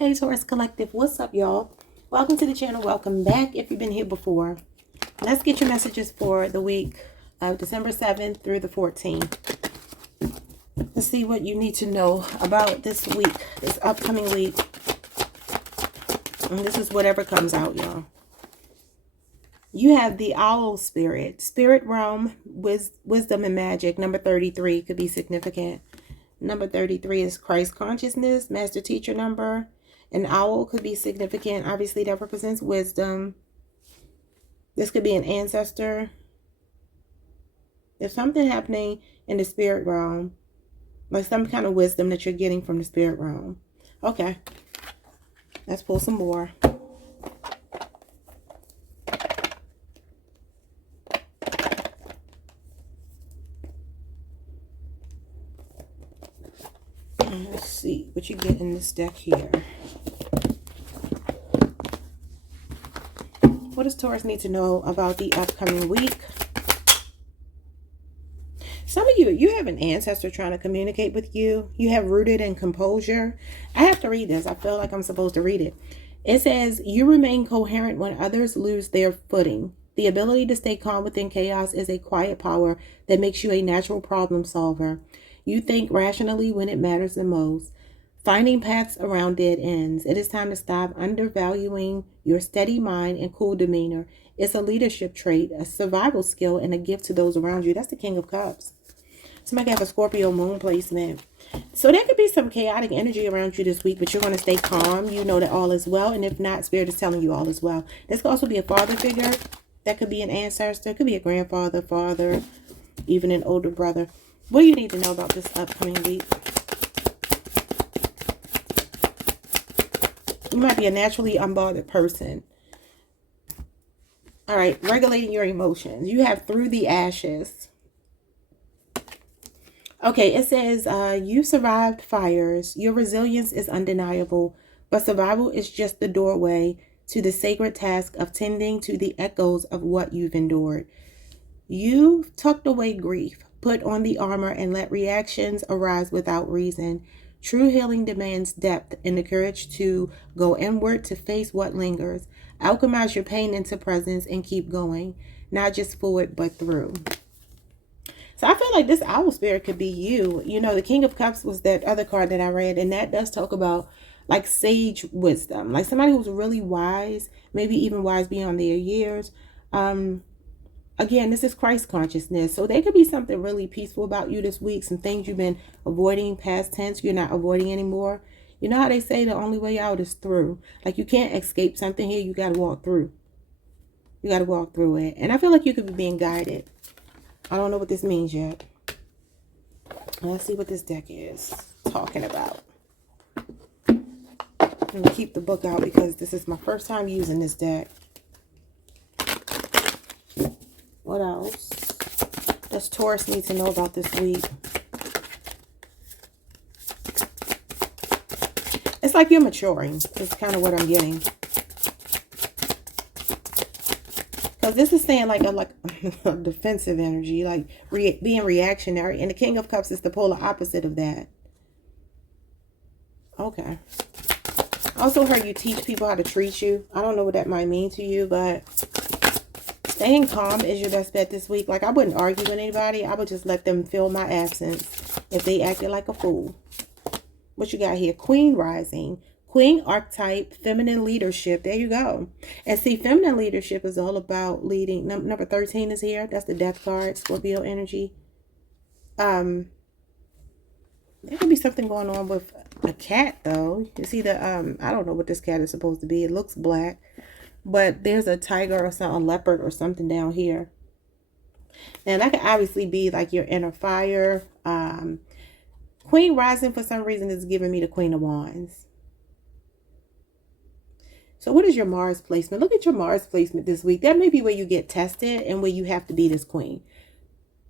Hey Taurus Collective, what's up y'all? Welcome to the channel, welcome back if you've been here before. Let's get your messages for the week of December 7th through the 14th. Let's see what you need to know about this week, this upcoming week. And this is whatever comes out, y'all. You have the owl spirit realm, wisdom and magic. Number 33 could be significant. Number 33 is Christ consciousness, master teacher number. An owl could be significant. Obviously, that represents wisdom. This could be an ancestor. There's something happening in the spirit realm, like some kind of wisdom that you're getting from the spirit realm. Okay, let's pull some more. Let's see what you get in this deck here. What does Taurus need to know about the upcoming week? Some of you have an ancestor trying to communicate with you. You have rooted in composure. I have to read this. I feel like I'm supposed to read it. It says, you remain coherent when others lose their footing. The ability to stay calm within chaos is a quiet power that makes you a natural problem solver. You think rationally when it matters the most, finding paths around dead ends. It is time to stop undervaluing your steady mind and cool demeanor. It's a leadership trait, a survival skill, and a gift to those around you. That's the King of Cups. Somebody have a Scorpio moon placement. So there could be some chaotic energy around you this week, but you're going to stay calm. You know that all is well. And if not, Spirit is telling you all is well. This could also be a father figure. That could be an ancestor. It could be a grandfather, father, even an older brother. What do you need to know about this upcoming week? You might be a naturally unbothered person. All right, regulating your emotions. You have through the ashes. Okay, it says you survived fires. Your resilience is undeniable, but survival is just the doorway to the sacred task of tending to the echoes of what you've endured. You've tucked away grief, put on the armor, and let reactions arise without reason. True healing demands depth and the courage to go inward to face what lingers. Alchemize your pain into presence and keep going, not just forward, but through. So I feel like this owl spirit could be you. You know, the King of Cups was that other card that I read, and that does talk about like sage wisdom, like somebody who's really wise, maybe even wise beyond their years. Again, this is Christ consciousness. So there could be something really peaceful about you this week. Some things you've been avoiding, past tense, you're not avoiding anymore. You know how they say the only way out is through. Like you can't escape something here. You got to walk through. You got to walk through it. And I feel like you could be being guided. I don't know what this means yet. Let's see what this deck is talking about. I'm going to keep the book out because this is my first time using this deck. What else does Taurus need to know about this week? It's like you're maturing. It's kind of what I'm getting. Because this is saying like a defensive energy, like being reactionary. And the King of Cups is the polar opposite of that. Okay. I also heard you teach people how to treat you. I don't know what that might mean to you, but staying calm is your best bet this week. Like, I wouldn't argue with anybody. I would just let them feel my absence if they acted like a fool. What you got here? Queen rising. Queen archetype, feminine leadership. There you go. And see, feminine leadership is all about leading. Number 13 is here. That's the death card, Scorpio energy. There could be something going on with a cat, though. You see the, I don't know what this cat is supposed to be. It looks black. But there's a tiger or something, a leopard or something down here. And that could obviously be like your inner fire. Queen rising, for some reason, is giving me the Queen of Wands. So what is your Mars placement? Look at your Mars placement this week. That may be where you get tested and where you have to be this queen.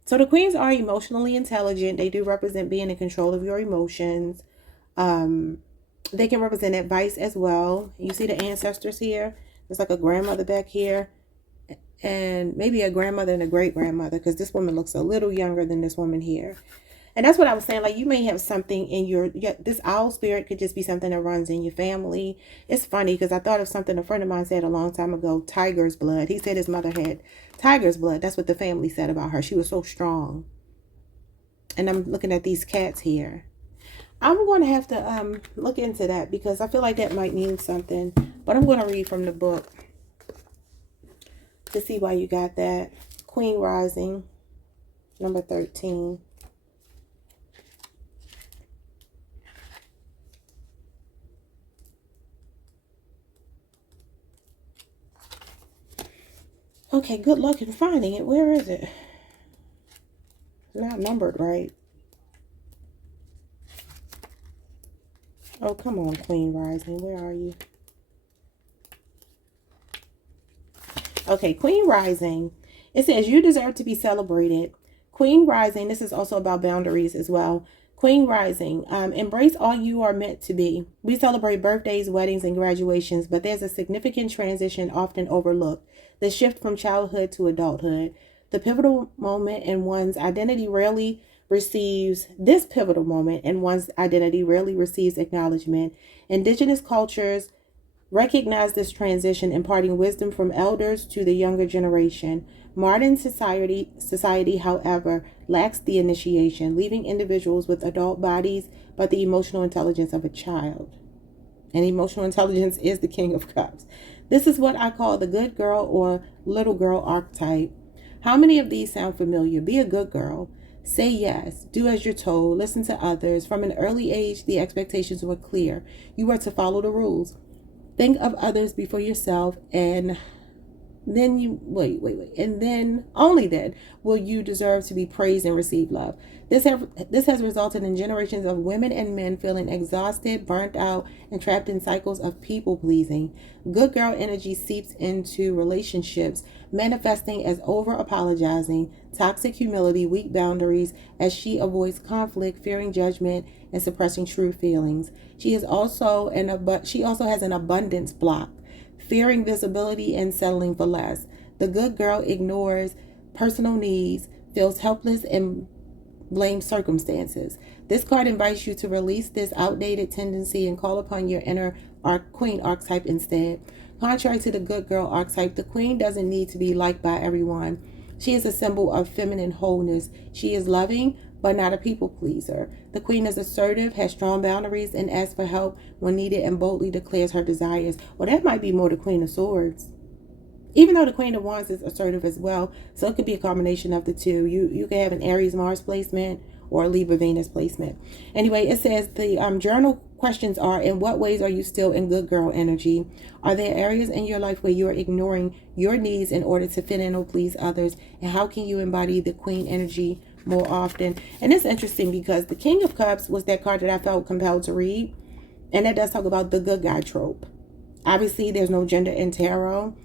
So the queens are emotionally intelligent. They do represent being in control of your emotions. They can represent advice as well. You see the ancestors here. There's like a grandmother back here. And maybe a grandmother and a great-grandmother, because this woman looks a little younger than this woman here. And that's what I was saying. Like, you may have something in this owl spirit could just be something that runs in your family. It's funny because I thought of something a friend of mine said a long time ago, tiger's blood. He said his mother had tiger's blood. That's what the family said about her. She was so strong. And I'm looking at these cats here. I'm going to have to look into that because I feel like that might mean something. But I'm going to read from the book to see why you got that. Queen Rising, number 13. Okay, good luck in finding it. Where is it? It's not numbered right. Oh, come on, Queen Rising. Where are you? Okay, Queen Rising. It says, you deserve to be celebrated. Queen Rising, this is also about boundaries as well. Queen Rising, embrace all you are meant to be. We celebrate birthdays, weddings, and graduations, but there's a significant transition often overlooked. The shift from childhood to adulthood. The pivotal moment in one's identity rarely receives acknowledgement. Indigenous cultures recognize this transition, imparting wisdom from elders to the younger generation. Modern society, however, lacks the initiation, leaving individuals with adult bodies but the emotional intelligence of a child. And emotional intelligence is the King of Cups. This is what I call the good girl or little girl archetype. How many of these sound familiar? Be a good girl. Say yes. Do as you're told. Listen to others. From an early age, the expectations were clear. You were to follow the rules. Think of others before yourself, and then and then only then will you deserve to be praised and receive love. This has resulted in generations of women and men feeling exhausted, burnt out, and trapped in cycles of people pleasing. Good girl energy seeps into relationships, manifesting as over apologizing, toxic humility, weak boundaries, as she avoids conflict, fearing judgment, and suppressing true feelings. She also has an abundance block, fearing visibility and settling for less. The good girl ignores personal needs, feels helpless, and blames circumstances. This card invites you to release this outdated tendency and call upon your inner queen archetype instead. Contrary to the good girl archetype, the queen doesn't need to be liked by everyone. She is a symbol of feminine wholeness. She is loving, but not a people pleaser. The queen is assertive, has strong boundaries, and asks for help when needed and boldly declares her desires. Well, that might be more the Queen of Swords. Even though the Queen of Wands is assertive as well, so it could be a combination of the two. You could have an Aries Mars placement or a Libra Venus placement. Anyway, it says the journal questions are: in what ways are you still in good girl energy? Are there areas in your life where you are ignoring your needs in order to fit in or please others? And how can you embody the Queen energy more often? And it's interesting because the King of Cups was that card that I felt compelled to read, and that does talk about the good guy trope. Obviously, there's no gender in tarot.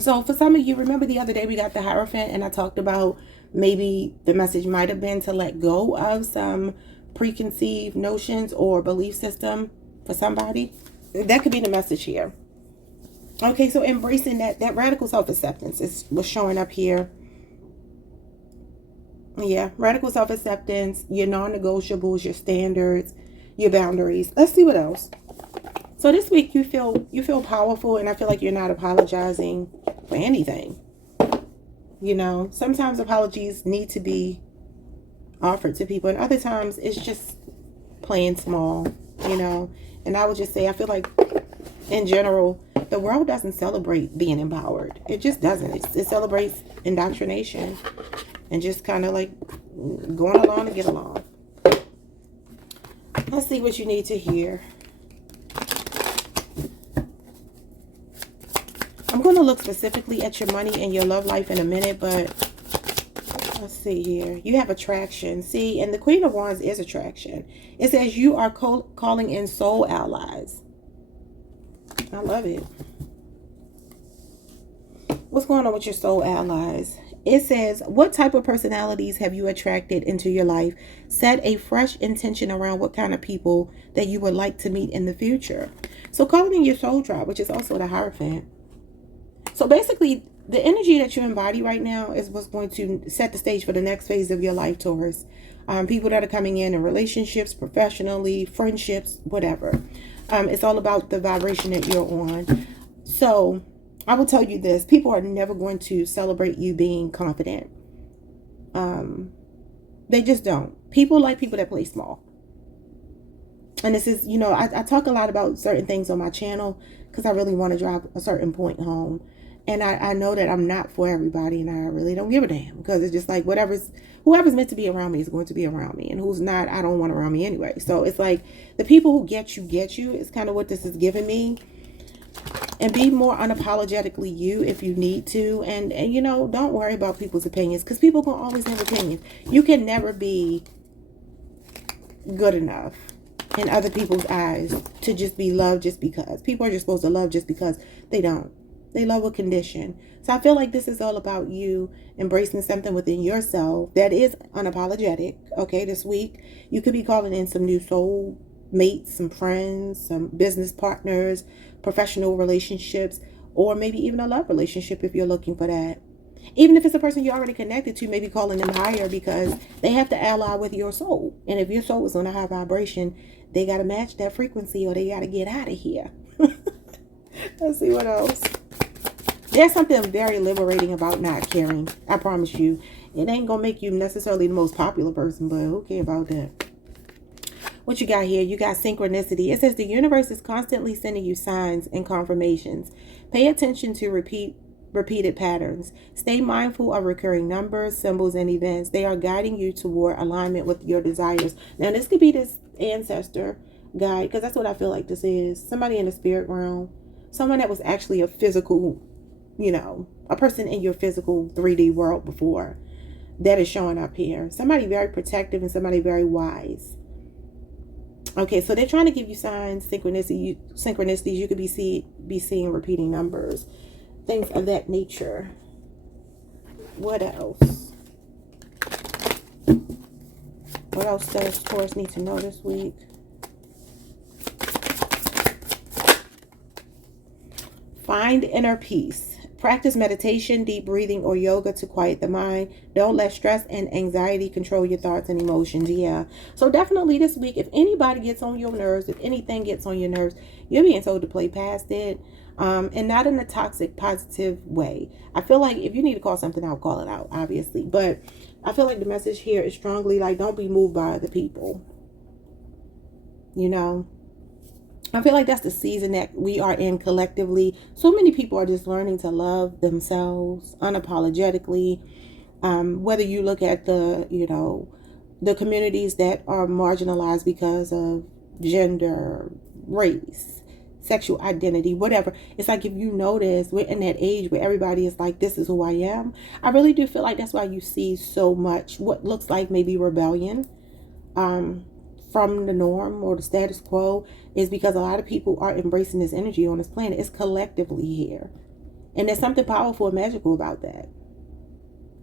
So for some of you, remember the other day we got the Hierophant, and I talked about maybe the message might have been to let go of some preconceived notions or belief system for somebody. That could be the message here. Okay, so embracing that radical self-acceptance is what's showing up here. Yeah, radical self-acceptance, your non-negotiables, your standards, your boundaries. Let's see what else. So this week you feel powerful, and I feel like you're not apologizing for anything. You know, sometimes apologies need to be offered to people, and other times it's just playing small, you know. And I would just say, I feel like in general, the world doesn't celebrate being empowered. It just doesn't. It celebrates indoctrination and just kind of like going along to get along. Let's see what you need to hear. I'm going to look specifically at your money and your love life in a minute, but let's see here. You have attraction. See, and the Queen of Wands is attraction. It says you are calling in soul allies. I love it. What's going on with your soul allies? It says, what type of personalities have you attracted into your life? Set a fresh intention around what kind of people that you would like to meet in the future. So calling in your soul tribe, which is also the Hierophant. So basically, the energy that you embody right now is what's going to set the stage for the next phase of your life, Taurus. People that are coming in relationships, professionally, friendships, whatever. It's all about the vibration that you're on. So I will tell you this. People are never going to celebrate you being confident. They just don't. People like people that play small. And this is, I talk a lot about certain things on my channel because I really want to drive a certain point home. And I know that I'm not for everybody, and I really don't give a damn, because it's just like whoever's meant to be around me is going to be around me, and who's not, I don't want around me anyway. So it's like the people who get you is kind of what this is giving me. And be more unapologetically you if you need to. And don't worry about people's opinions, because people can always have opinions. You can never be good enough in other people's eyes to just be loved just because. People are just supposed to love just because. They don't. They love with condition. So I feel like this is all about you embracing something within yourself that is unapologetic. Okay, this week you could be calling in some new soul mates, some friends, some business partners, professional relationships, or maybe even a love relationship if you're looking for that. Even if it's a person you're already connected to, maybe calling them higher because they have to ally with your soul. And if your soul is on a high vibration, they got to match that frequency, or they got to get out of here. Let's see what else. There's something very liberating about not caring. I promise you. It ain't going to make you necessarily the most popular person, but who cares about that? What you got here? You got synchronicity. It says the universe is constantly sending you signs and confirmations. Pay attention to repeated patterns. Stay mindful of recurring numbers, symbols, and events. They are guiding you toward alignment with your desires. Now, this could be this ancestor guide, because that's what I feel like this is. Somebody in the spirit realm. Someone that was actually a physical, a person in your physical 3D world before, that is showing up here. Somebody very protective and somebody very wise. Okay, so they're trying to give you signs, synchronicities. You could be seeing repeating numbers, things of that nature. What else? What else does Taurus need to know this week? Find inner peace. Practice meditation, deep breathing, or yoga to quiet the mind. Don't let stress and anxiety control your thoughts and emotions. Yeah. So definitely this week, if anybody gets on your nerves, if anything gets on your nerves, you're being told to play past it. And not in a toxic, positive way. I feel like if you need to call something out, call it out, obviously. But I feel like the message here is strongly like, don't be moved by other people. I feel like that's the season that we are in collectively. So many people are just learning to love themselves unapologetically. Whether you look at the communities that are marginalized because of gender, race, sexual identity, whatever. It's like, if you notice, we're in that age where everybody is like, this is who I am. I really do feel like that's why you see so much what looks like maybe rebellion from the norm or the status quo, is because a lot of people are embracing this energy on this planet. It's collectively here. And there's something powerful and magical about that.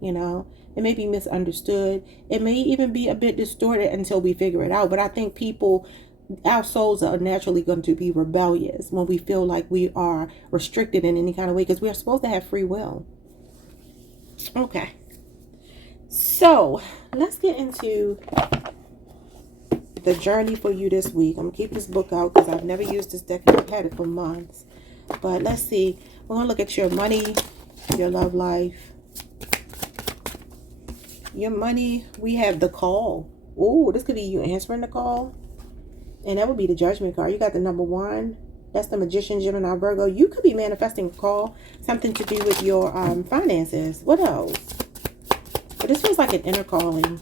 It may be misunderstood. It may even be a bit distorted until we figure it out. But I think our souls are naturally going to be rebellious when we feel like we are restricted in any kind of way, because we are supposed to have free will. Okay. So let's get into the journey for you this week. I'm going to keep this book out because I've never used this deck. I've had it for months. But let's see. We're going to look at your money, your love life. Your money, we have the call. Oh, this could be you answering the call. And that would be the Judgment card. You got the number 1. That's the Magician, Gemini, Virgo. You could be manifesting a call. Something to do with your finances. What else? But this feels like an inner calling.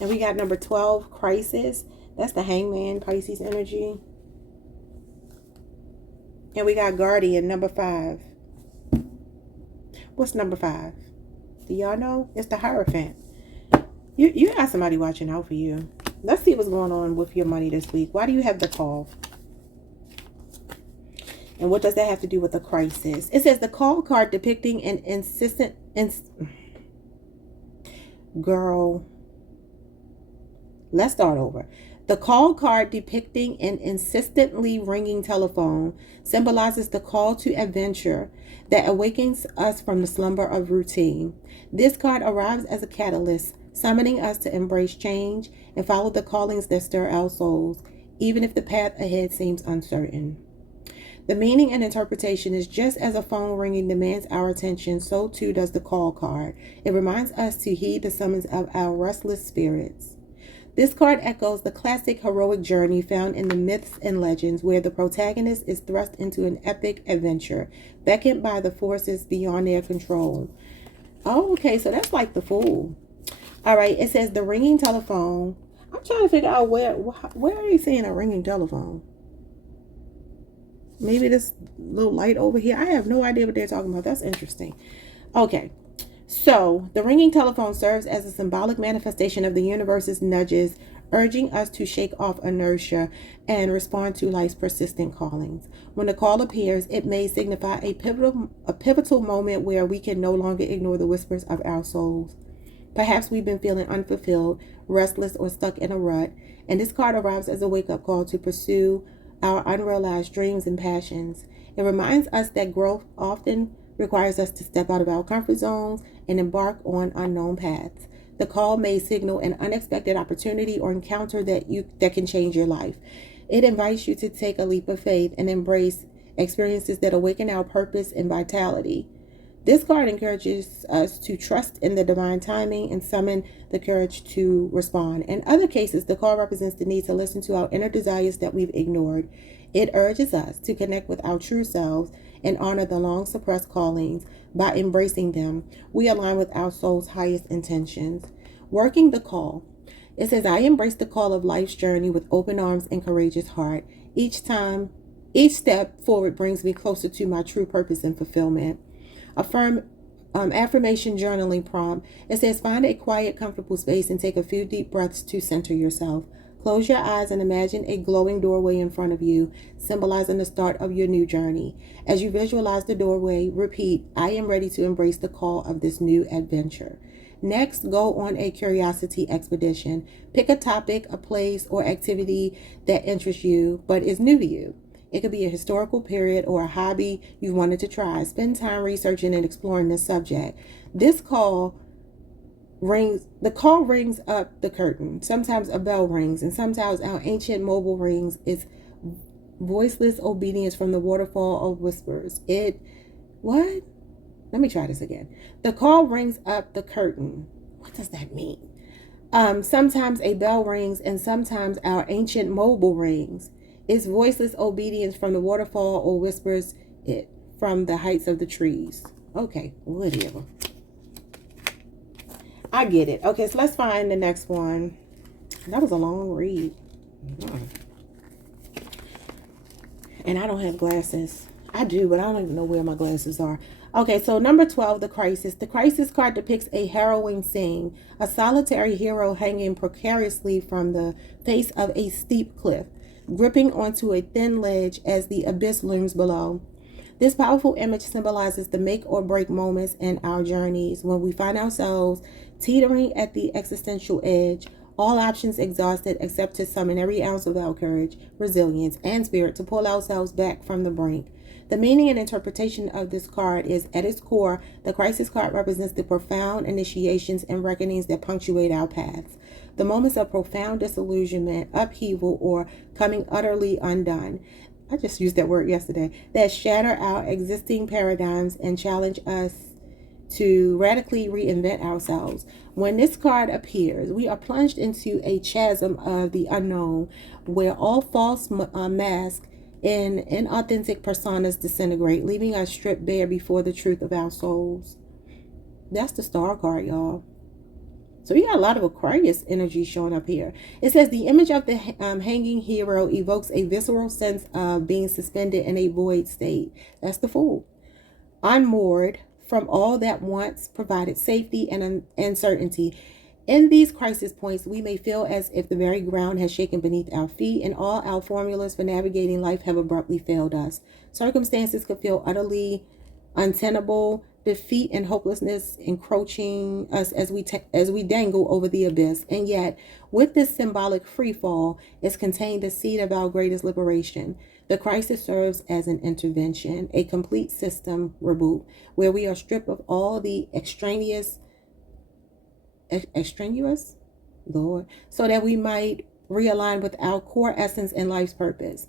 And we got number 12, Crisis. That's the Hangman, Pisces energy. And we got Guardian, number 5. What's number 5? Do y'all know? It's the Hierophant. You got somebody watching out for you. Let's see what's going on with your money this week. Why do you have the call? And what does that have to do with the crisis? It says the call card depicting an insistent... Girl... Let's start over. The call card, depicting an insistently ringing telephone, symbolizes the call to adventure that awakens us from the slumber of routine. This card arrives as a catalyst, summoning us to embrace change and follow the callings that stir our souls, even if the path ahead seems uncertain. The meaning and interpretation is: just as a phone ringing demands our attention, so too does the call card. It reminds us to heed the summons of our restless spirits. This card echoes the classic heroic journey found in the myths and legends, where the protagonist is thrust into an epic adventure, beckoned by the forces beyond their control. Oh, okay, so that's like the Fool. All right, it says the ringing telephone. I'm trying to figure out where are you seeing a ringing telephone? Maybe this little light over here. I have no idea what they're talking about. That's interesting. Okay. So, the ringing telephone serves as a symbolic manifestation of the universe's nudges, urging us to shake off inertia and respond to life's persistent callings. When the call appears, it may signify a pivotal moment where we can no longer ignore the whispers of our souls. Perhaps we've been feeling unfulfilled, restless, or stuck in a rut, and this card arrives as a wake-up call to pursue our unrealized dreams and passions. It reminds us that growth often requires us to step out of our comfort zones and embark on unknown paths. The call may signal an unexpected opportunity or encounter that can change your life. It invites you to take a leap of faith and embrace experiences that awaken our purpose and vitality. This card encourages us to trust in the divine timing and summon the courage to respond. In other cases, the card represents the need to listen to our inner desires that we've ignored. It urges us to connect with our true selves and honor the long-suppressed callings. By embracing them, we align with our soul's highest intentions. Working the call. It says, I embrace the call of life's journey with open arms and courageous heart. Each step forward brings me closer to my true purpose and fulfillment. Affirmation journaling prompt. It says, find a quiet, comfortable space and take a few deep breaths to center yourself. Close your eyes and imagine a glowing doorway in front of you, symbolizing the start of your new journey. As you visualize the doorway, repeat, I am ready to embrace the call of this new adventure. Next, go on a curiosity expedition. Pick a topic, a place, or activity that interests you but is new to you. It could be a historical period or a hobby you wanted to try. Spend time researching and exploring this subject. The call rings up the curtain. Sometimes a bell rings, and sometimes our ancient mobile rings. It's voiceless obedience from the waterfall of whispers. What? Let me try this again. The call rings up the curtain. What does that mean? Sometimes a bell rings, and sometimes our ancient mobile rings. It's voiceless obedience from the waterfall or whispers it from the heights of the trees. Okay, whatever. I get it. Okay, so let's find the next one. That was a long read. And I don't have glasses. I do, but I don't even know where my glasses are. Okay, so number 12, the crisis. The crisis card depicts a harrowing scene. A solitary hero hanging precariously from the face of a steep cliff, gripping onto a thin ledge as the abyss looms below. This powerful image symbolizes the make or break moments in our journeys when we find ourselves teetering at the existential edge, all options exhausted except to summon every ounce of our courage, resilience, and spirit to pull ourselves back from the brink. The meaning and interpretation of this card is, at its core, the crisis card represents the profound initiations and reckonings that punctuate our paths. The moments of profound disillusionment, upheaval, or coming utterly undone. I just used that word yesterday. That shatter our existing paradigms and challenge us to radically reinvent ourselves. When this card appears, we are plunged into a chasm of the unknown, where all false masks and inauthentic personas disintegrate, leaving us stripped bare before the truth of our souls. That's the star card, y'all. So we got a lot of Aquarius energy showing up here. It says the image of the hanging hero evokes a visceral sense of being suspended in a void state. That's the Fool. Unmoored from all that once provided safety and uncertainty. In these crisis points, we may feel as if the very ground has shaken beneath our feet and all our formulas for navigating life have abruptly failed us. Circumstances could feel utterly untenable, defeat and hopelessness encroaching us as we dangle over the abyss. And yet, with this symbolic free fall is contained the seed of our greatest liberation. The crisis serves as an intervention, a complete system reboot, where we are stripped of all the extraneous, Lord, so that we might realign with our core essence and life's purpose.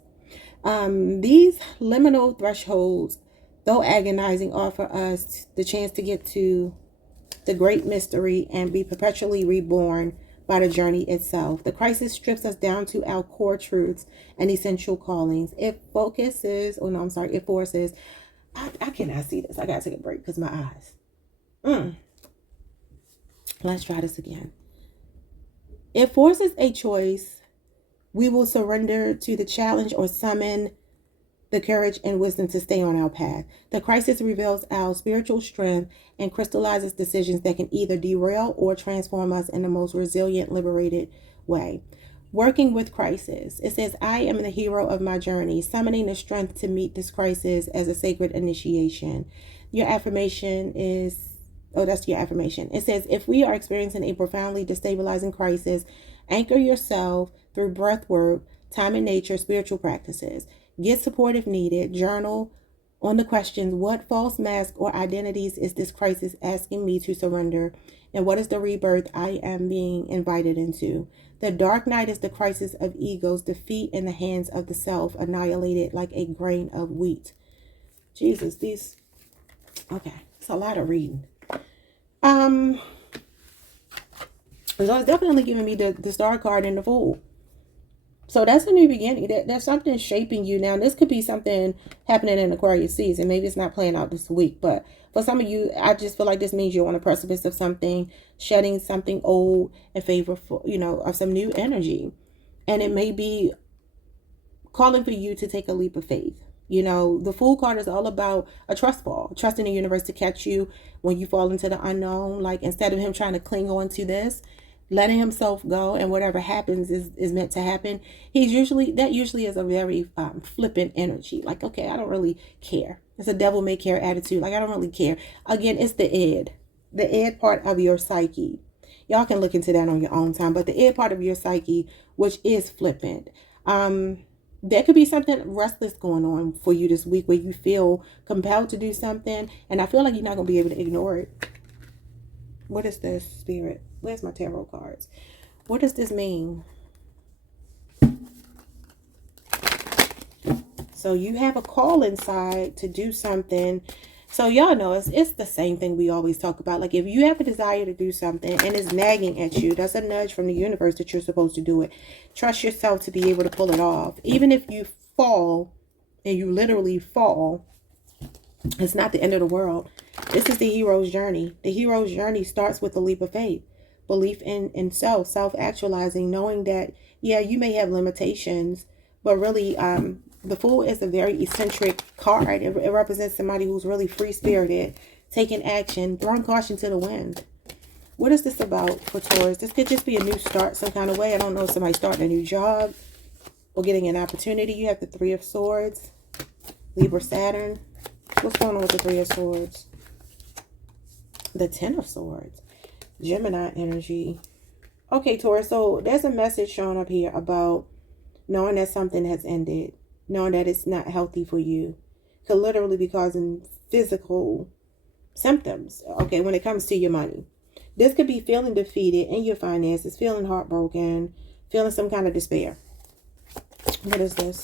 These liminal thresholds, though agonizing, offer us the chance to get to the great mystery and be perpetually reborn by the journey itself. The crisis strips us down to our core truths and essential callings. It forces, I cannot see this. I gotta take a break because my eyes. Let's try this again. It forces a choice. We will surrender to the challenge or summon the courage and wisdom to stay on our path. The crisis reveals our spiritual strength and crystallizes decisions that can either derail or transform us in the most resilient, liberated way. Working with crisis. It says, I am the hero of my journey, summoning the strength to meet this crisis as a sacred initiation. Your affirmation is, that's your affirmation. It says, if we are experiencing a profoundly destabilizing crisis, anchor yourself through breath work, time in nature, spiritual practices. Get support if needed. Journal on the questions, what false mask or identities is this crisis asking me to surrender? And what is the rebirth I am being invited into? The dark night is the crisis of ego's defeat in the hands of the self, annihilated like a grain of wheat. Jesus, okay, it's a lot of reading. So it's definitely giving me the star card and the Fool. So that's a new beginning. There's something shaping you now. This could be something happening in Aquarius season. Maybe it's not playing out this week, but for some of you, I just feel like this means you're on a precipice of something, shedding something old in favor for, of some new energy. And it may be calling for you to take a leap of faith. The Fool card is all about a trust fall, trusting the universe to catch you when you fall into the unknown. Like, instead of him trying to cling on to this, letting himself go, and whatever happens is meant to happen. That usually is a very flippant energy. Like, okay, I don't really care. It's a devil may care attitude. Like, I don't really care. Again, it's the id part of your psyche. Y'all can look into that on your own time. But the id part of your psyche, which is flippant. There could be something restless going on for you this week where you feel compelled to do something, and I feel like you're not going to be able to ignore it. What is this, Spirit? Where's my tarot cards? What does this mean? So you have a call inside to do something. So y'all know it's the same thing we always talk about. Like, if you have a desire to do something and it's nagging at you, that's a nudge from the universe that you're supposed to do it. Trust yourself to be able to pull it off. Even if you fall, and you literally fall, it's not the end of the world. This is the hero's journey. The hero's journey starts with a leap of faith. Belief in self-actualizing, knowing that, yeah, you may have limitations, but really, the Fool is a very eccentric card. It represents somebody who's really free-spirited, taking action, throwing caution to the wind. What is this about for Taurus? This could just be a new start some kind of way. I don't know if somebody's starting a new job or getting an opportunity. You have the Three of Swords, Libra, Saturn. What's going on with the Three of Swords? The Ten of Swords. Gemini energy. Okay, Taurus, so there's a message showing up here about knowing that something has ended, knowing that it's not healthy for you. Could literally be causing physical symptoms, okay, when it comes to your money. This could be feeling defeated in your finances, feeling heartbroken, feeling some kind of despair. What is this?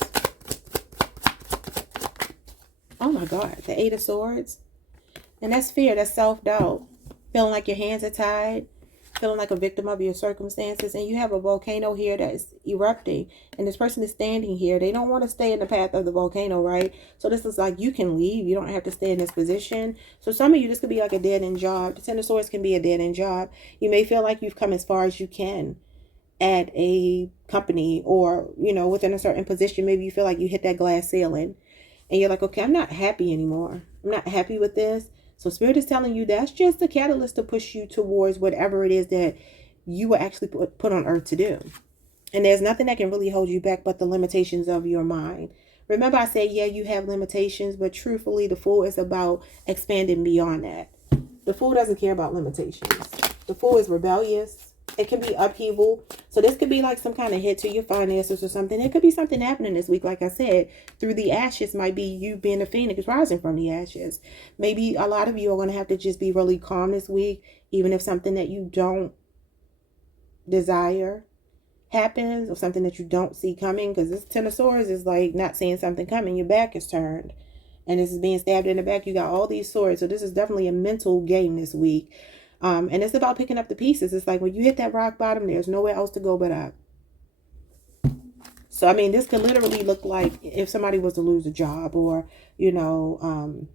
Oh my God, the Eight of Swords. And that's fear, that's self-doubt. Feeling like your hands are tied, feeling like a victim of your circumstances. And you have a volcano here that is erupting. And this person is standing here. They don't want to stay in the path of the volcano, right? So this is like, you can leave. You don't have to stay in this position. So some of you, this could be like a dead-end job. The Ten of Swords can be a dead-end job. You may feel like you've come as far as you can at a company, or, within a certain position. Maybe you feel like you hit that glass ceiling. And you're like, okay, I'm not happy anymore. I'm not happy with this. So Spirit is telling you that's just a catalyst to push you towards whatever it is that you were actually put on earth to do. And there's nothing that can really hold you back but the limitations of your mind, Remember I said, yeah, you have limitations, but truthfully, the Fool is about expanding beyond that. The Fool doesn't care about limitations. The Fool is rebellious. It can be upheaval. So this could be like some kind of hit to your finances or something. It could be something happening this week. Like I said, through the ashes might be you being a phoenix rising from the ashes. Maybe a lot of you are going to have to just be really calm this week, even if something that you don't desire happens or something that you don't see coming, because this Ten of Swords is like not seeing something coming. Your back is turned and this is being stabbed in the back. You got all these swords. So this is definitely a mental game this week. And it's about picking up the pieces. It's like when you hit that rock bottom, there's nowhere else to go but up. So, I mean, this could literally look like if somebody was to lose a job or, you know,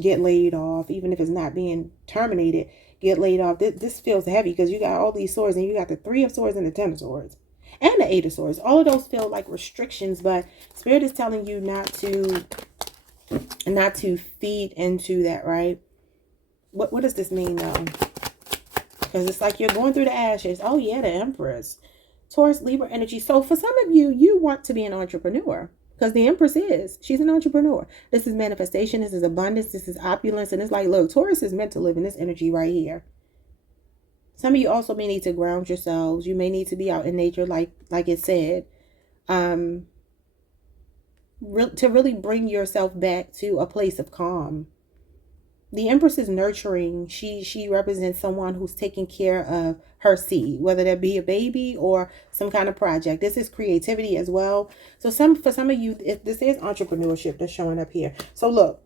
get laid off, even if it's not being terminated, get laid off. This feels heavy because you got all these swords and you got the Three of Swords and the Ten of Swords and the Eight of Swords. All of those feel like restrictions, but Spirit is telling you not to feed into that, right? What does this mean though? Because it's like you're going through the ashes. Oh yeah, the Empress. Taurus, Libra energy. So for some of you, you want to be an entrepreneur. Because the Empress she's an entrepreneur. This is manifestation. This is abundance. This is opulence. And it's like, look, Taurus is meant to live in this energy right here. Some of you also may need to ground yourselves. You may need to be out in nature, like it said. To really bring yourself back to a place of calm. The Empress is nurturing. She represents someone who's taking care of her seed, whether that be a baby or some kind of project. This is creativity as well. So for some of you, this is entrepreneurship that's showing up here. So look,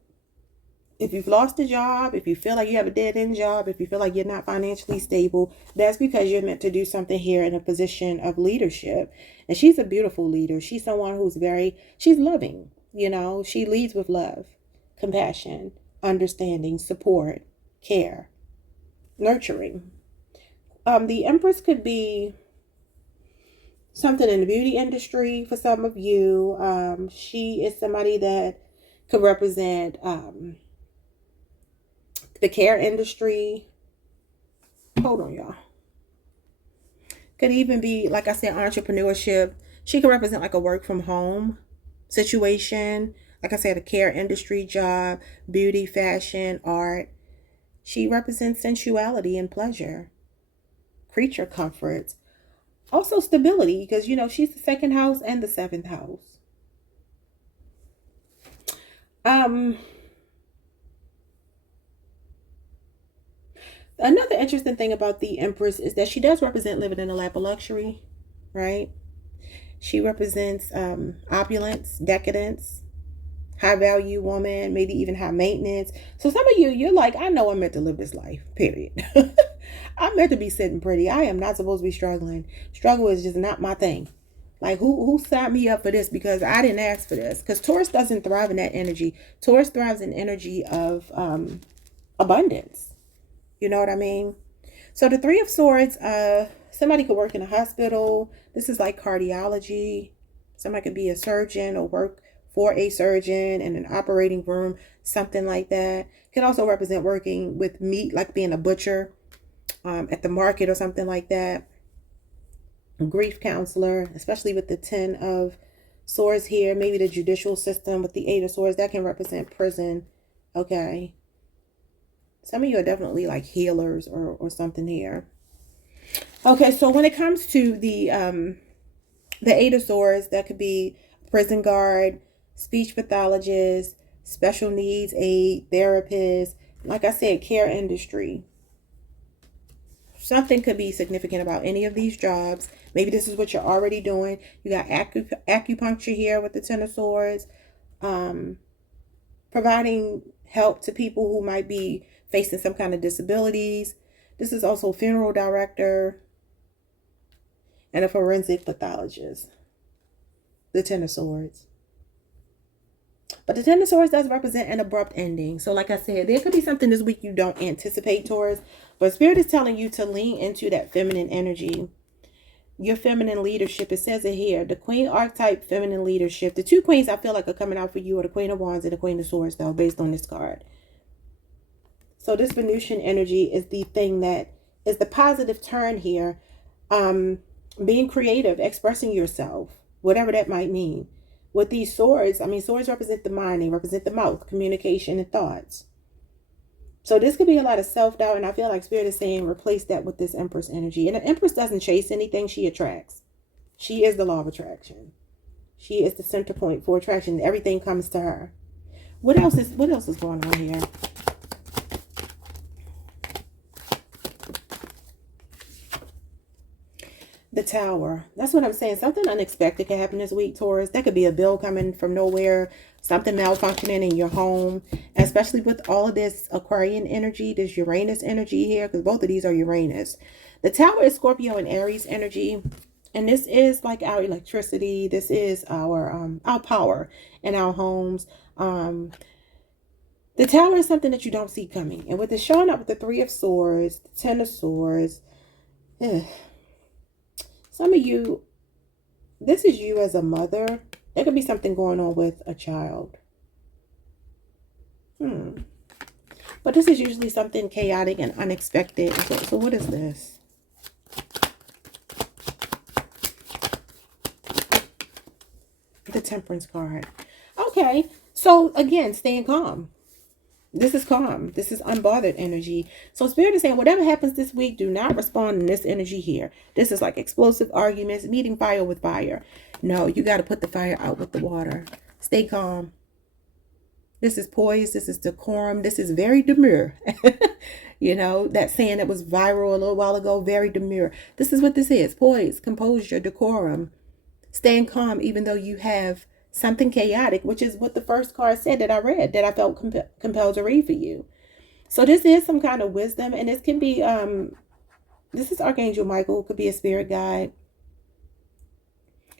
if you've lost a job, if you feel like you have a dead-end job, if you feel like you're not financially stable, that's because you're meant to do something here in a position of leadership. And she's a beautiful leader. She's someone who's she's loving. You know, she leads with love, compassion, understanding, support, care, nurturing. The Empress could be something in the beauty industry for some of you. She is somebody that could represent the care industry. Hold on, y'all. Could even be, like I said, entrepreneurship. She could represent like a work from home situation. Like I said, a care industry job, beauty, fashion, art. She represents sensuality and pleasure, creature comforts, also stability, because, you know, she's the second house and the seventh house. Another interesting thing about the Empress is that she does represent living in a lap of luxury, right? She represents opulence, decadence, high value woman, maybe even high maintenance. So some of you, you're like, I know I'm meant to live this life, period. I'm meant to be sitting pretty. I am not supposed to be struggling. Struggle is just not my thing. Like who signed me up for this? Because I didn't ask for this. Because Taurus doesn't thrive in that energy. Taurus thrives in energy of abundance. You know what I mean? So the Three of Swords, somebody could work in a hospital. This is like cardiology. Somebody could be a surgeon or work for a surgeon in an operating room, something like that. Can also represent working with meat, like being a butcher at the market or something like that. A grief counselor, especially with the Ten of Swords here. Maybe the judicial system with the Eight of Swords. That can represent prison. Okay. Some of you are definitely like healers or something here. Okay, so when it comes to the Eight of Swords, that could be prison guard, speech pathologist, special needs aid, therapist, like I said, care industry. Something could be significant about any of these jobs. Maybe this is what you're already doing. You got acupuncture here with the Ten of Swords. Providing help to people who might be facing some kind of disabilities. This is also funeral director and a forensic pathologist. The Ten of Swords. But the Ten of Swords does represent an abrupt ending. So like I said, there could be something this week you don't anticipate, Taurus. But Spirit is telling you to lean into that feminine energy. Your feminine leadership. It says it here. The Queen archetype, feminine leadership. The two queens I feel like are coming out for you are the Queen of Wands and the Queen of Swords, though, based on this card. So this Venusian energy is the thing that is the positive turn here. Being creative, expressing yourself, whatever that might mean. with these swords, I mean, swords represent the mind, they represent the mouth, communication, and thoughts. So this could be a lot of self-doubt, and I feel like Spirit is saying replace that with this Empress energy. And the Empress doesn't chase anything, she attracts. She is the law of attraction. She is the center point for attraction. Everything comes to her. What else is going on here? The Tower. That's what I'm saying. Something unexpected can happen this week, Taurus. That could be a bill coming from nowhere. Something malfunctioning in your home. Especially with all of this Aquarian energy. This Uranus energy here. Because both of these are Uranus. The Tower is Scorpio and Aries energy. And this is like our electricity. This is our power in our homes. The Tower is something that you don't see coming. And with it showing up with the Three of Swords, the Ten of Swords. Some of you, this is you as a mother. There could be something going on with a child. But this is usually something chaotic and unexpected. So what is this? The Temperance card. Okay. So again, staying calm. This is calm. This is unbothered energy. So Spirit is saying, whatever happens this week, do not respond in this energy here. This is like explosive arguments, meeting fire with fire. No, you got to put the fire out with the water. Stay calm. This is poise. This is decorum. This is very demure. You know, that saying that was viral a little while ago, very demure. This is what this is. Poise, composure, decorum. Staying calm even though you have something chaotic, which is what the first card said that I read, that I felt compelled to read for you. So this is some kind of wisdom, and this can be, this is Archangel Michael, could be a spirit guide,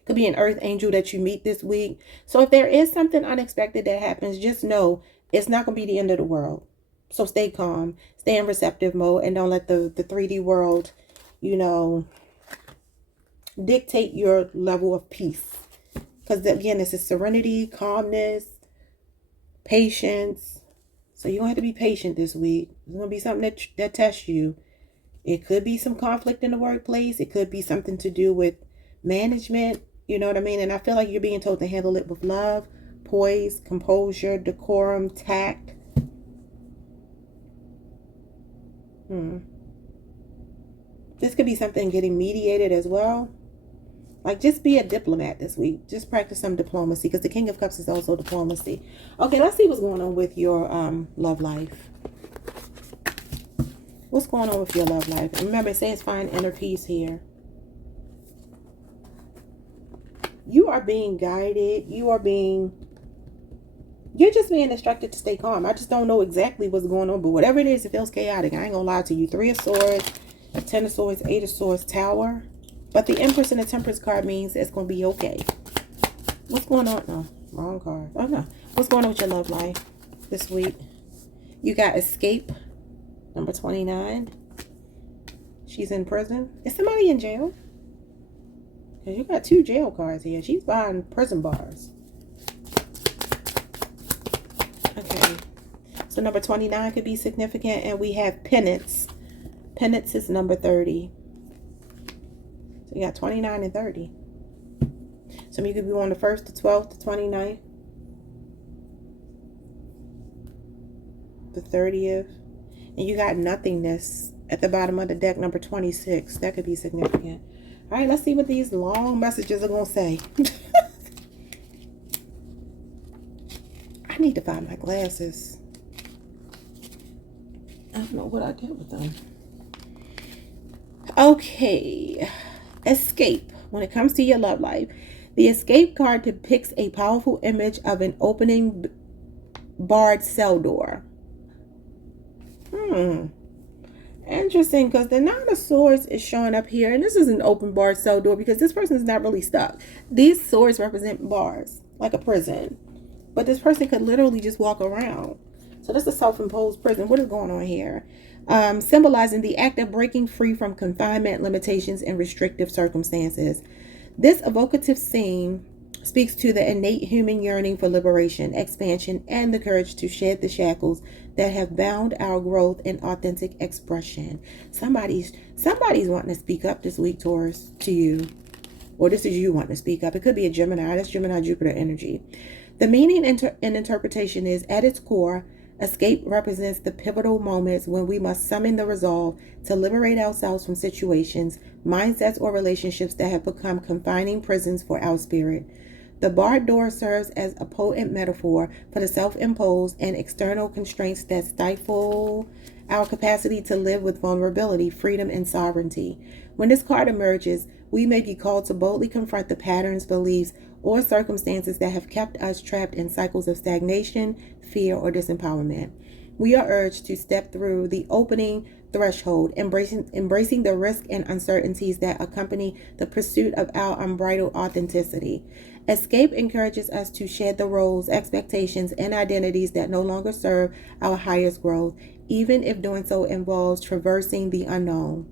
could be an earth angel that you meet this week. So if there is something unexpected that happens, just know it's not going to be the end of the world. So stay calm, stay in receptive mode, and don't let the 3D world, you know, dictate your level of peace. Because again, this is serenity, calmness, patience. So you're going to have to be patient this week. There's going to be something that tests you. It could be some conflict in the workplace. It could be something to do with management. You know what I mean? And I feel like you're being told to handle it with love, poise, composure, decorum, tact. This could be something getting mediated as well. Like, just be a diplomat this week. Just practice some diplomacy, because the King of Cups is also diplomacy. Okay, let's see what's going on with your love life. What's going on with your love life? And remember, it says find inner peace here. You are being guided. You're just being instructed to stay calm. I just don't know exactly what's going on, but whatever it is, it feels chaotic. I ain't gonna lie to you. 3 of Swords, 10 of Swords, 8 of Swords, Tower. But the Empress and the Temperance card means it's going to be okay. What's going on? No, wrong card. Oh, no. What's going on with your love life this week? You got Escape, number 29. She's in prison. Is somebody in jail? Because you got 2 jail cards here. She's behind prison bars. Okay. So number 29 could be significant. And we have Penance. Penance is number 30. You got 29 and 30. Some of you could be on the 1st, the 12th, the 29th, the 30th. And you got Nothingness at the bottom of the deck, number 26. That could be significant. All right, let's see what these long messages are going to say. I need to find my glasses. I don't know what I did with them. Okay. Escape. When it comes to your love life, the Escape card depicts a powerful image of an opening barred cell door. Interesting, because the 9 of Swords is showing up here, and this is an open barred cell door because this person is not really stuck. These swords represent bars, like a prison, but this person could literally just walk around. So this is a self-imposed prison. What is going on here? Symbolizing the act of breaking free from confinement, limitations, and restrictive circumstances. This evocative scene speaks to the innate human yearning for liberation, expansion, and the courage to shed the shackles that have bound our growth and authentic expression. Somebody's wanting to speak up this week, Taurus, to you. or this is you wanting to speak up. It could be a Gemini. That's Gemini Jupiter energy. The meaning and interpretation is, at its core, escape represents the pivotal moments when we must summon the resolve to liberate ourselves from situations, mindsets, or relationships that have become confining prisons for our spirit. The barred door serves as a potent metaphor for the self-imposed and external constraints that stifle our capacity to live with vulnerability, freedom, and sovereignty. When this card emerges, we may be called to boldly confront the patterns, beliefs, or circumstances that have kept us trapped in cycles of stagnation, fear, or disempowerment. We are urged to step through the opening threshold, embracing the risk and uncertainties that accompany the pursuit of our unbridled authenticity. Escape encourages us to shed the roles, expectations, and identities that no longer serve our highest growth, even if doing so involves traversing the unknown.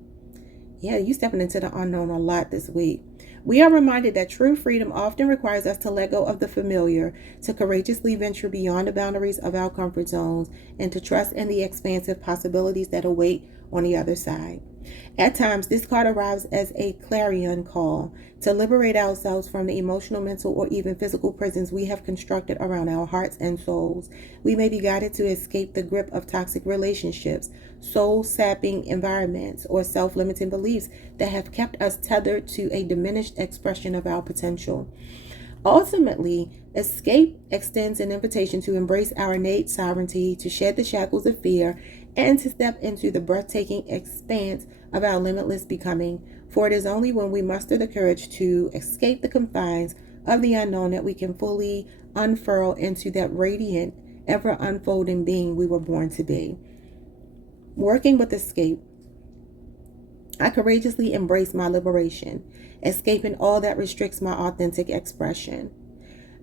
Yeah, you stepping into the unknown a lot this week. We are reminded that true freedom often requires us to let go of the familiar, to courageously venture beyond the boundaries of our comfort zones, and to trust in the expansive possibilities that await on the other side. At times, this card arrives as a clarion call to liberate ourselves from the emotional, mental, or even physical prisons we have constructed around our hearts and souls. We may be guided to escape the grip of toxic relationships, soul-sapping environments, or self-limiting beliefs that have kept us tethered to a diminished expression of our potential. Ultimately, escape extends an invitation to embrace our innate sovereignty, to shed the shackles of fear, and to step into the breathtaking expanse of our limitless becoming. For it is only when we muster the courage to escape the confines of the unknown that we can fully unfurl into that radiant, ever unfolding being we were born to be. Working with escape, I courageously embrace my liberation, escaping all that restricts my authentic expression.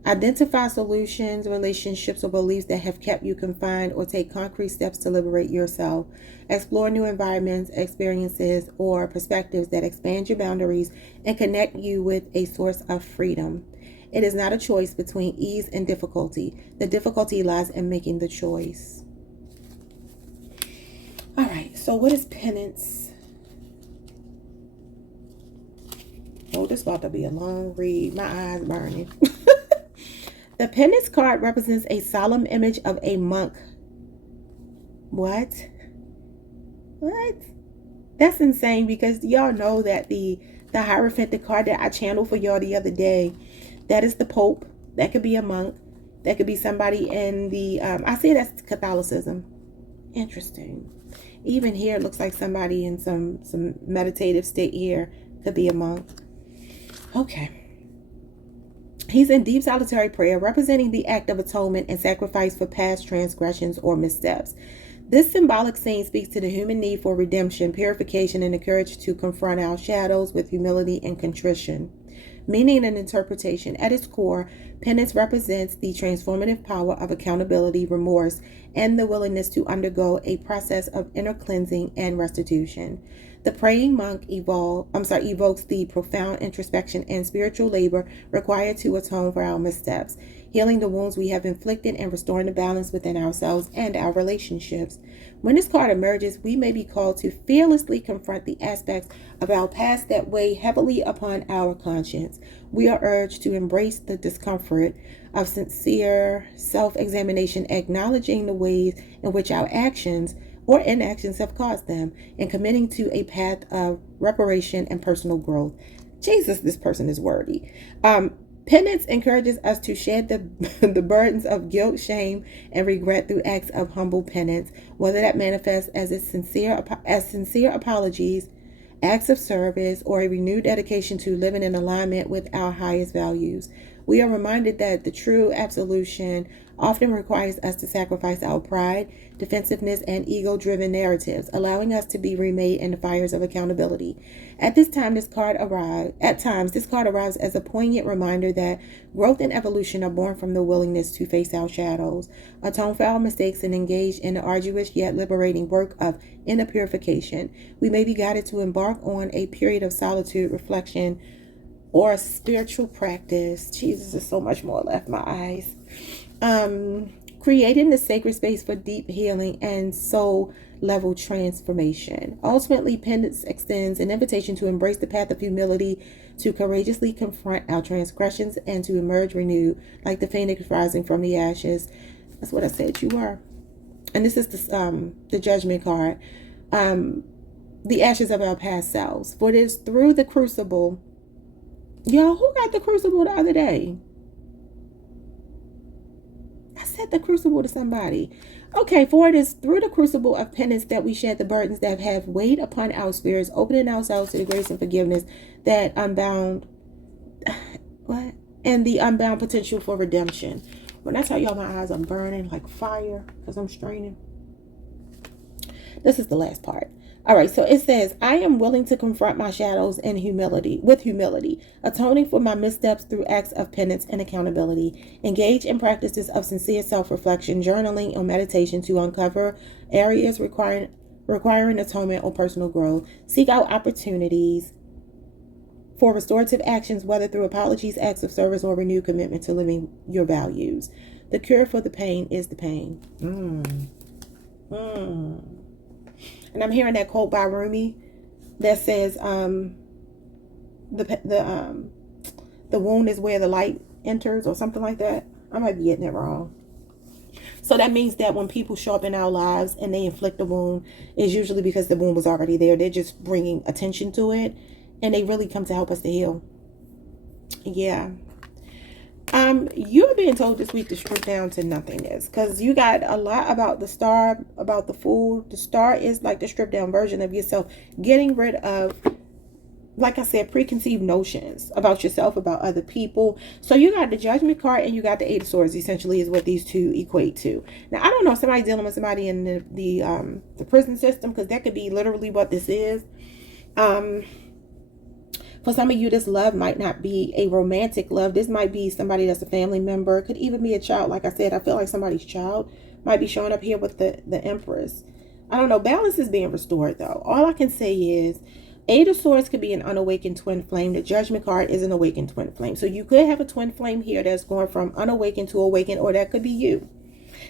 Identify solutions, relationships, or beliefs that have kept you confined, or take concrete steps to liberate yourself. Explore new environments, experiences, or perspectives that expand your boundaries and connect you with a source of freedom. It is not a choice between ease and difficulty. The difficulty lies in making the choice. All right, so what is penance? Oh, this is about to be a long read. My eyes burning. The penance card represents a solemn image of a monk. What? That's insane, because y'all know that the Hierophant, the card that I channeled for y'all the other day, that is the Pope. That could be a monk. That could be somebody in the, I say that's Catholicism. Interesting. Even here, it looks like somebody in some meditative state here could be a monk. Okay. He's in deep solitary prayer, representing the act of atonement and sacrifice for past transgressions or missteps. This symbolic scene speaks to the human need for redemption, purification, and the courage to confront our shadows with humility and contrition. Meaning and interpretation. At its core, penance represents the transformative power of accountability, remorse, and the willingness to undergo a process of inner cleansing and restitution. The praying monk evokes the profound introspection and spiritual labor required to atone for our missteps, healing the wounds we have inflicted and restoring the balance within ourselves and our relationships. When this card emerges, we may be called to fearlessly confront the aspects of our past that weigh heavily upon our conscience. We are urged to embrace the discomfort of sincere self-examination, acknowledging the ways in which our actions or inactions have caused them, and committing to a path of reparation and personal growth. Jesus, this person is worthy. Penance encourages us to shed the burdens of guilt, shame, and regret through acts of humble penance, whether that manifests as sincere apologies, acts of service, or a renewed dedication to living in alignment with our highest values. We are reminded that the true absolution often requires us to sacrifice our pride, defensiveness, and ego-driven narratives, allowing us to be remade in the fires of accountability. At times, this card arrives as a poignant reminder that growth and evolution are born from the willingness to face our shadows, atone for our mistakes, and engage in the arduous yet liberating work of inner purification. We may be guided to embark on a period of solitude, reflection, or a spiritual practice. Jesus, there's so much more left, my eyes. Creating the sacred space for deep healing and soul level transformation. Ultimately, penance extends an invitation to embrace the path of humility, to courageously confront our transgressions, and to emerge renewed like the phoenix rising from the ashes. That's what I said you are. And this is the judgment card. The ashes of our past selves. For it is through the crucible. Y'all, who got the crucible the other day? I said the crucible to somebody. Okay, for it is through the crucible of penance that we shed the burdens that have weighed upon our spirits, opening ourselves to the grace and forgiveness that unbound, what? And the unbound potential for redemption. When I tell y'all my eyes are burning like fire because I'm straining. This is the last part. All right, so it says, I am willing to confront my shadows with humility, atoning for my missteps through acts of penance and accountability. Engage in practices of sincere self-reflection, journaling, or meditation to uncover areas requiring atonement or personal growth. Seek out opportunities for restorative actions, whether through apologies, acts of service, or renewed commitment to living your values. The cure for the pain is the pain. And I'm hearing that quote by Rumi that says, the wound is where the light enters, or something like that. I might be getting it wrong. So that means that when people show up in our lives and they inflict a wound, it's usually because the wound was already there. They're just bringing attention to it, and they really come to help us to heal. Yeah. You're being told this week to strip down to nothingness, because you got a lot about the star, about the fool. The star is like the stripped down version of yourself, getting rid of, like I said, preconceived notions about yourself, about other people. So you got the Judgment card and you got the Eight of Swords, essentially, is what these two equate to. Now, I don't know if somebody's dealing with somebody in the prison system, because that could be literally what this is. For some of you, this love might not be a romantic love. This might be somebody that's a family member. It could even be a child. Like I said, I feel like somebody's child might be showing up here with the Empress. I don't know. Balance is being restored, though. All I can say is Eight of Swords could be an unawakened twin flame. The Judgment card is an awakened twin flame. So you could have a twin flame here that's going from unawakened to awakened, or that could be you.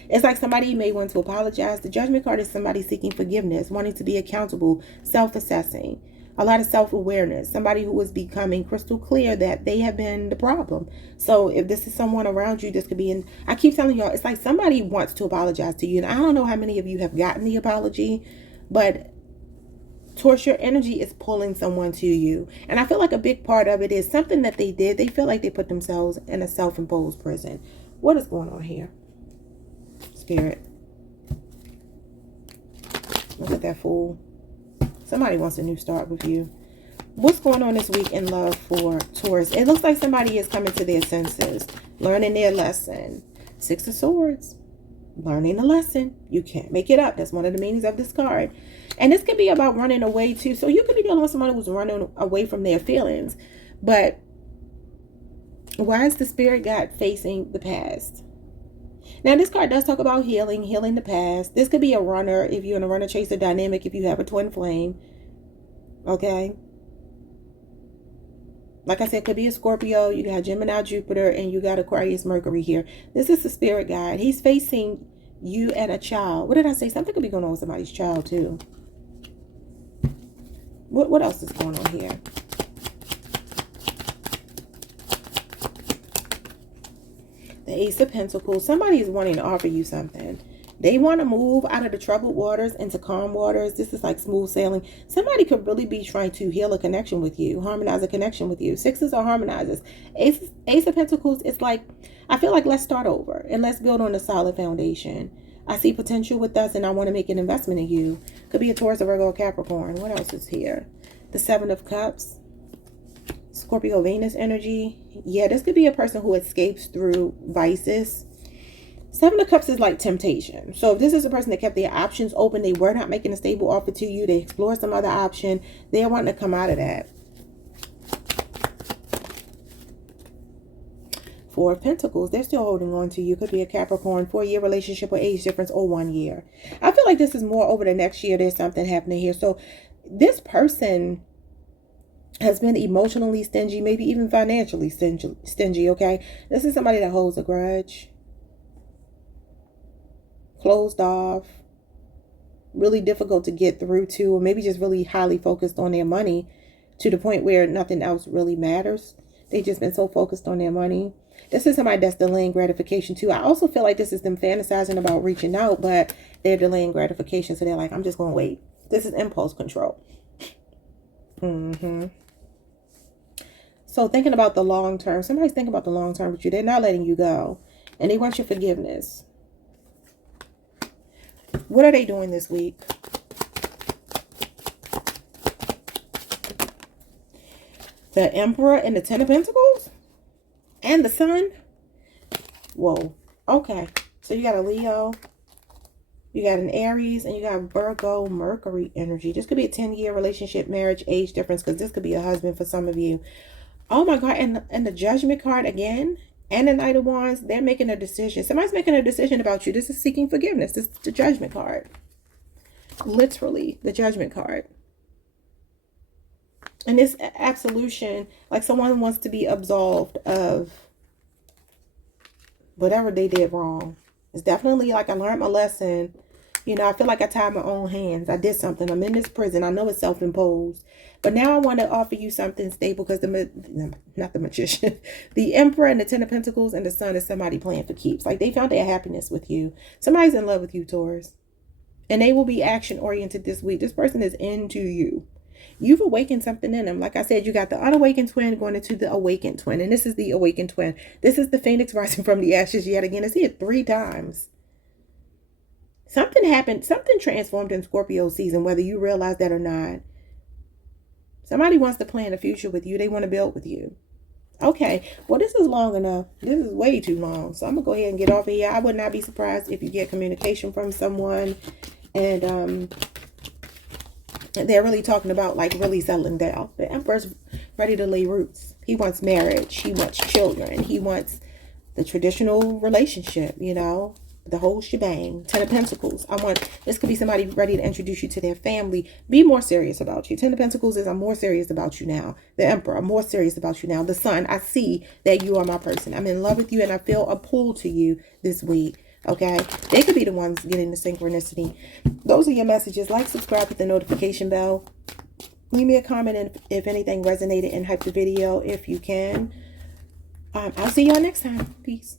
It's like somebody may want to apologize. The Judgment card is somebody seeking forgiveness, wanting to be accountable, self-assessing. A lot of self-awareness, somebody who is becoming crystal clear that they have been the problem. So if this is someone around you, this could be I keep telling y'all, it's like somebody wants to apologize to you. And I don't know how many of you have gotten the apology, but Taurus, your energy is pulling someone to you. And I feel like a big part of it is something that they did. They feel like they put themselves in a self-imposed prison. What is going on here? Spirit. Look at that fool. Somebody wants a new start with you. What's going on this week in love for Taurus? It looks like somebody is coming to their senses, learning their lesson. Six of Swords, learning a lesson. You can't make it up. That's one of the meanings of this card. And this could be about running away too. So you could be dealing with somebody who's running away from their feelings. But why is the Spirit guide facing the past? Now, this card does talk about healing the past. This could be a runner if you're in a runner-chaser dynamic, if you have a twin flame. Okay? Like I said, it could be a Scorpio. You got Gemini, Jupiter, and you got Aquarius, Mercury here. This is the Spirit guide. He's facing you and a child. What did I say? Something could be going on with somebody's child, too. What else is going on here? The Ace of Pentacles. Somebody is wanting to offer you something. They want to move out of the troubled waters into calm waters. This is like smooth sailing. Somebody could really be trying to heal a connection with you, harmonize a connection with you. Sixes are harmonizers. Ace of Pentacles, it's like, I feel like let's start over and let's build on a solid foundation. I see potential with us and I want to make an investment in you. Could be a Taurus, a Virgo, or Capricorn. What else is here? The Seven of Cups. Scorpio, Venus energy. Yeah, this could be a person who escapes through vices. Seven of Cups is like temptation. So if this is a person that kept their options open, they were not making a stable offer to you, they explored some other option, they're wanting to come out of that. Four of Pentacles, they're still holding on to you. Could be a Capricorn, 4-year relationship or age difference, or 1 year. I feel like this is more over the next year. There's something happening here. So this person has been emotionally stingy, maybe even financially stingy, okay? This is somebody that holds a grudge, closed off. really difficult to get through to, or maybe just really highly focused on their money to the point where nothing else really matters. They've just been so focused on their money. This is somebody that's delaying gratification too. I also feel like this is them fantasizing about reaching out, but they're delaying gratification. So they're like, I'm just going to wait. This is impulse control. So thinking about the long term, somebody's thinking about the long term with you. They're not letting you go. And they want your forgiveness. What are they doing this week? The Emperor and the Ten of Pentacles? And the Sun? Whoa. Okay. So you got a Leo. You got an Aries. And you got Virgo, Mercury energy. This could be a 10-year relationship, marriage, age difference. Because this could be a husband for some of you. Oh my God. And the Judgment card again. And the Knight of Wands. They're making a decision. Somebody's making a decision about you. This is seeking forgiveness. This is the Judgment card. Literally, the Judgment card. And this absolution, like someone wants to be absolved of whatever they did wrong. It's definitely like I learned my lesson. You know, I feel like I tied my own hands. I did something. I'm in this prison. I know it's self-imposed. But now I want to offer you something stable because not the Magician, the Emperor and the Ten of Pentacles and the Sun is somebody playing for keeps. Like they found their happiness with you. Somebody's in love with you, Taurus. And they will be action-oriented this week. This person is into you. You've awakened something in them. Like I said, you got the unawakened twin going into the awakened twin. And this is the awakened twin. This is the phoenix rising from the ashes yet again. I see it 3 times. Something happened. Something transformed in Scorpio season, whether you realize that or not. Somebody wants to plan a future with you. They want to build with you. Okay. Well, this is long enough. This is way too long. So I'm going to go ahead and get off of here. I would not be surprised if you get communication from someone. And they're really talking about like really settling down. The Emperor's ready to lay roots. He wants marriage. He wants children. He wants the traditional relationship, you know, the whole shebang. 10 of Pentacles. This could be somebody ready to introduce you to their family. Be more serious about you. 10 of Pentacles is I'm more serious about you now. The Emperor, I'm more serious about you now. The Sun, I see that you are my person. I'm in love with you and I feel a pull to you this week. Okay, they could be the ones getting the synchronicity. Those are your messages. Like, subscribe, hit the notification bell. Leave me a comment if anything resonated and hype the video if you can. I'll see y'all next time. Peace.